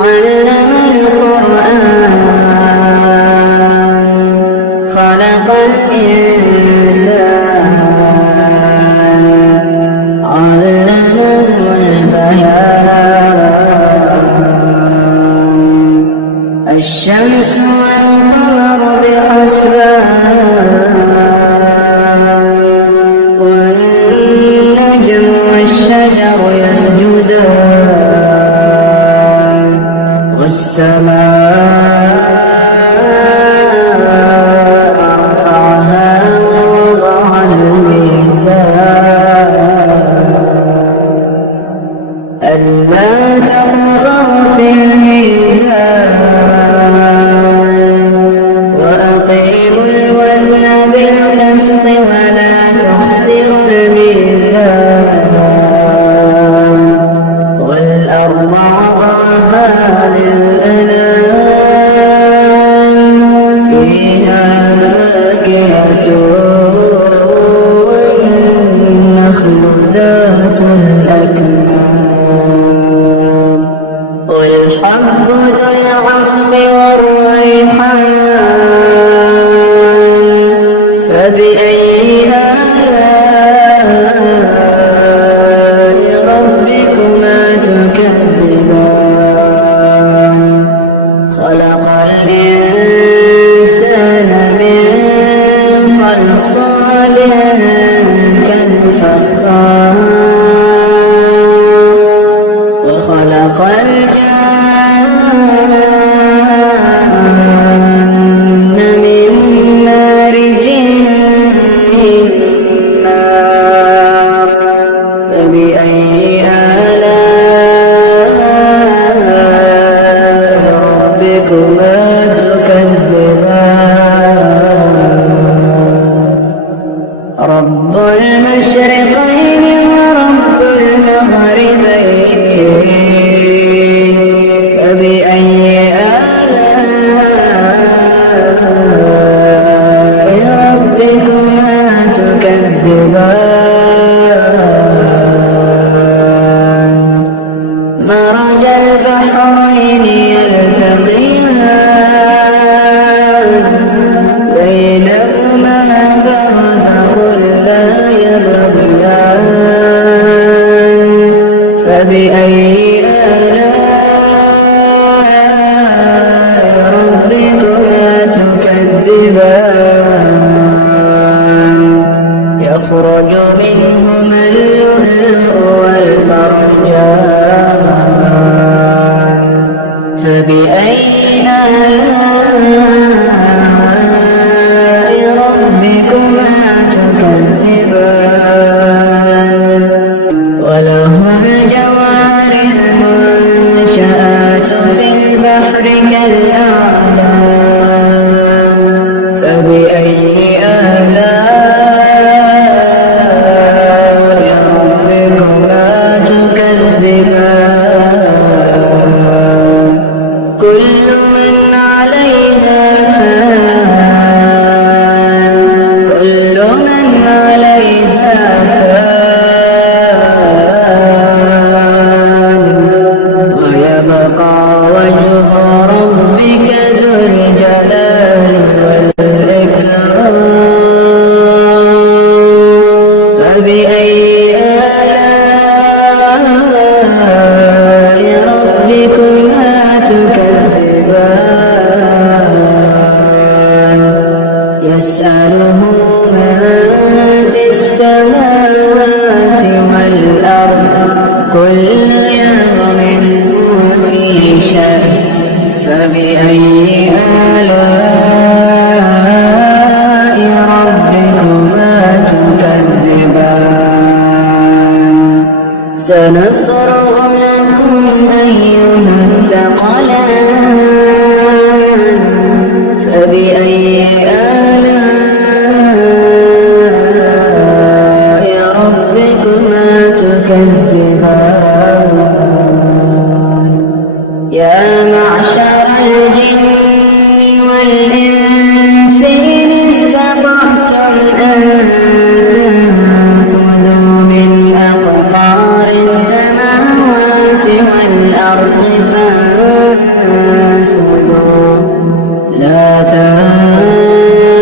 علم القرآن خلق الإنسان علمه البيان الشمس والقمر بحسبان والنجم والشجر يسجدان والسماء رفعها ووضع الميزان ألا تطغوا في الميزان وأقيموا الوزن بالقسط ولا تخسروا الميزان والأرض وضعها للأنام فيها فاكهة والنخل ذات الأكمام والحب ذو العصف والريحان فبأي آلاء ربكما تكذبان خلق الإنسان من صلصال كالفخار وخلق الجن من مارج من نار فبأي آلاء ربكما تكذبان رب المشرقين ورب المغربين فبأي آلاء ربكما تكذبان مرج البحرين يلتقيان بينهما برزخ لا يبغيان فبأي آلاء ربكما تكذبان يخرج منهما اللؤلؤ والمرجان فبأي آلاء ربكما تكذبان وله الجوار المنشآت في البحر كالأعلام فبأي آلاء ربكما تكذبان كل من عليها فان كل من عليها فان ويبقى وجه ربك ذو الجلال والإكرام فبأي آلاء ربكما تكذبان يسأله من في السماوات والأرض كل يوم هو في شأن فبأي آلاء ربكما تكذبان سنفرغ لكم أيها الثقلان فبأي آلاء ربكما تكذبان يا معشر الجن والإنس إن استطعتم أن تنفذوا من أقطار السماوات الأرض فانفذوا لا تنفذون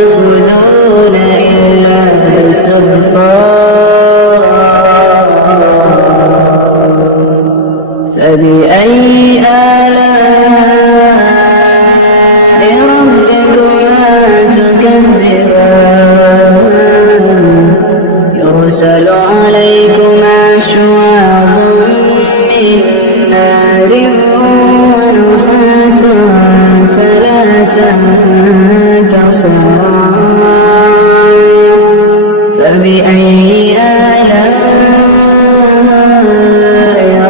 إلا بسلطان فبأي آلاء ربكما تكذبان يرسل عليكما شواظ من نار ونحاس فلا تنتصران فبأي آلاء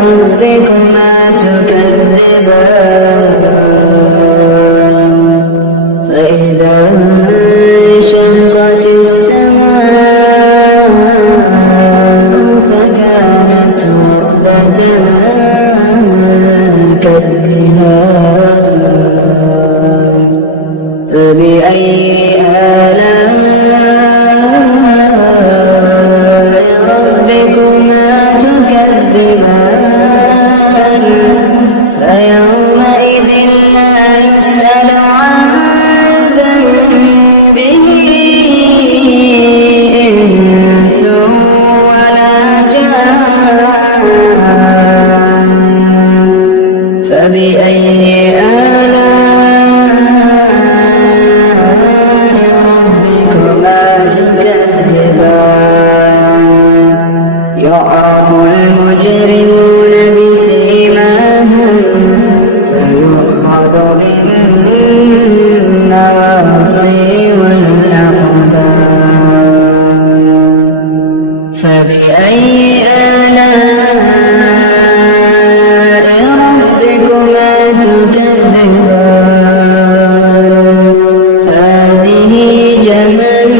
ربكما تكذبان فإذا انشقت السماء فكانت وردة كالدهان فبأي آلاء ربكما تكذبان فيومئذ لا يسأل عن ذنبه إنس ولا جان فبأي آلاء ربكما تكذبان يعرف المجرمون بسيماهم فيؤخذ بالنواصي والأقدام فبأي آلاء ربكما تكذبان هذه جهنم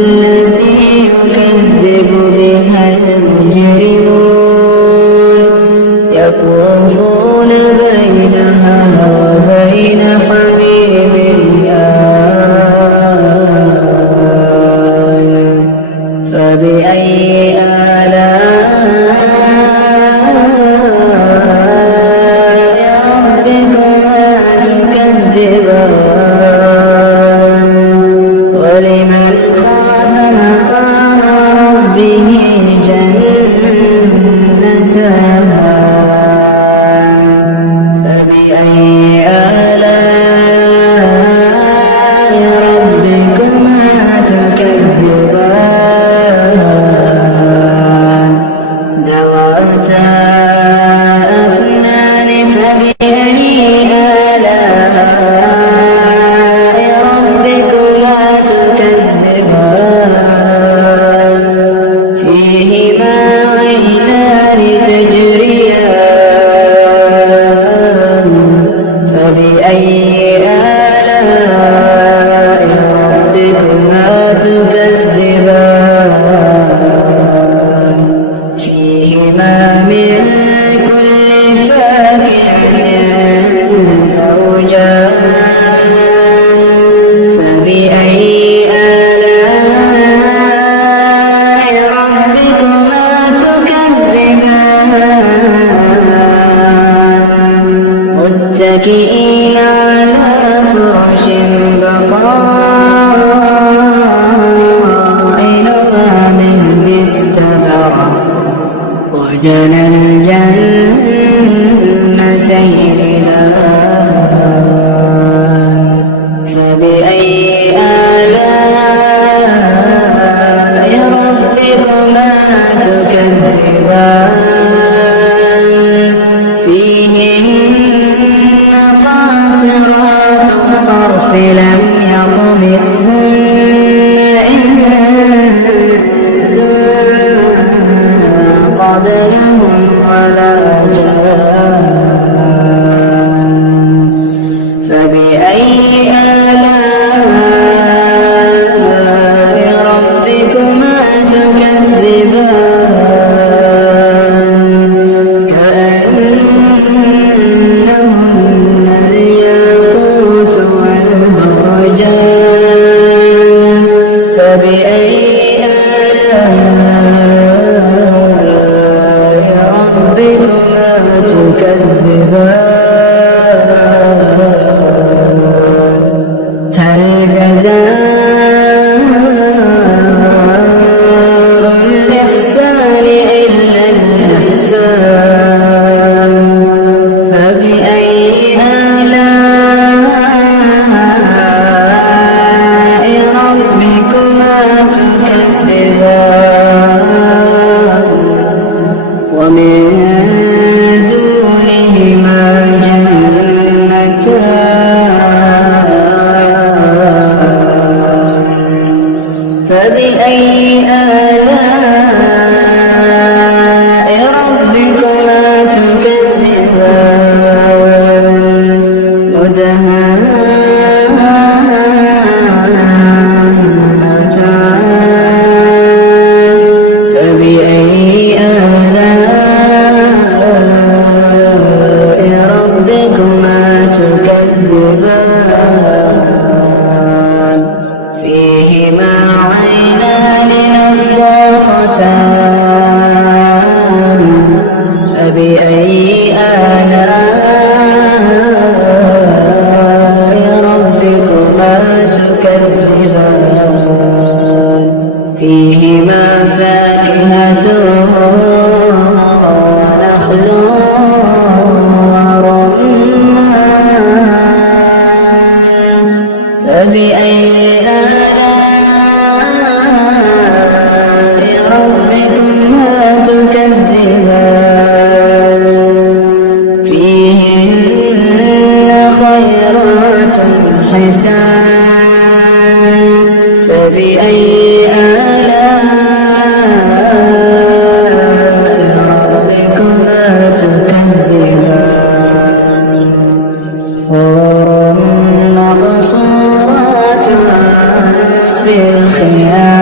التي يكذب بها المجرمون يطوفون بينها وبين حميم آن فبأي آلاء ربكما تكذبان ولمن خاف مقام ربه جنتان فبأي آلاء ربكما تكذبان ذواتا أفنان فبأي آلاء ربكما تكذبان فيهما عينان تجريان فبأي آلاء ربكما تكذبان فيهما من كل فاكهة زوجان فبأي آلاء ربكما تكذبان متكئين على فرش بطائنها من استبرق وجنى الجنتين دان فبأي آلاء ربكما تكذبان فيهن قاصرات الطرف لم يطمثهن إنس قبلهم ولا جان فبأي آلاء ربكما تكذبان كأنهن الياقوت والمرجان فبأي آلاء ربكما إلا الإحسان فبأي آلاء ربكما تكذبان ومن دونهما جنتان فبأي آلاء ربكما تكذبان مدهامتان فبأي آلاء ربكما تكذبان فيهما عينان نضاختان فبأي آلاء ربكما تكذبان فيهما فاكهة ونخل ورمان فبأي آلاء ربكما تكذبان فيهن خيرات حسان فبأي آلاء ربكما تكذبان حور مقصورات في الخيام